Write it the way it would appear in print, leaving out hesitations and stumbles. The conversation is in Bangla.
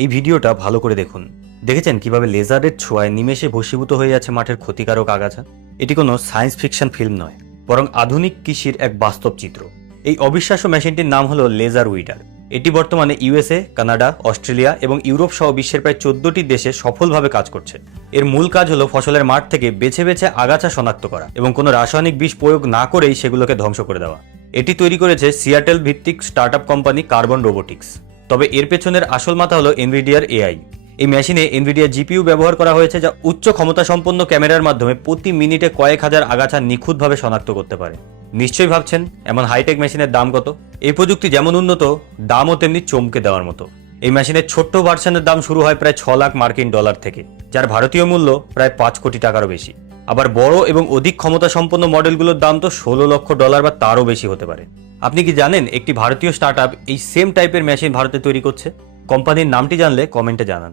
এই ভিডিওটা ভালো করে দেখুন। দেখেছেন কিভাবে লেজারের ছোঁয়ায় নিমেষে ভস্মীভূত হয়ে যাচ্ছে মাঠের ক্ষতিকারক আগাছা? এটি কোনো সায়েন্স ফিকশন ফিল্ম নয়, বরং আধুনিক কৃষির এক বাস্তব চিত্র। এই অবিশ্বাস্য মেশিনটির নাম হলো লেজার উইডার। এটি বর্তমানে ইউএসএ, কানাডা, অস্ট্রেলিয়া এবং ইউরোপ সহ বিশ্বের প্রায় 14টি দেশে সফলভাবে কাজ করছে। এর মূল কাজ হলো ফসলের মাঠ থেকে বেছে বেছে আগাছা শনাক্ত করা এবং কোনো রাসায়নিক বিষ প্রয়োগ না করেই সেগুলোকে ধ্বংস করে দেওয়া। এটি তৈরি করেছে সিয়াটেল ভিত্তিক স্টার্টআপ কোম্পানি কার্বন রোবোটিক্স। তবে এর পেছনের আসল মাথা হলো এনভিডিয়ার এআই। এই মেশিনে এনভিডিয়া জিপিইউ ব্যবহার করা হয়েছে, যা উচ্চ ক্ষমতা সম্পন্ন ক্যামেরার মাধ্যমে প্রতি মিনিটে কয়েক হাজার আগাছা নিখুঁতভাবে শনাক্ত করতে পারে। নিশ্চয়ই ভাবছেন এমন হাইটেক মেশিনের দাম কত? এই প্রযুক্তি যেমন উন্নত, দামও তেমনি চমকে দেওয়ার মতো। এই মেশিনের ছোট্ট ভার্সনের দাম শুরু হয় প্রায় 6 লাখ মার্কিন ডলার থেকে, যার ভারতীয় মূল্য প্রায় 5 কোটি টাকারও বেশি। আবার বড় এবং অধিক ক্ষমতা সম্পন্ন মডেলগুলোর দাম তো 16 লক্ষ ডলার বা তারও বেশি হতে পারে। আপনি কি জানেন একটি ভারতীয় স্টার্টআপ এই সেম টাইপের মেশিন ভারতে তৈরি করছে? কোম্পানির নামটি জানলে কমেন্টে জানান।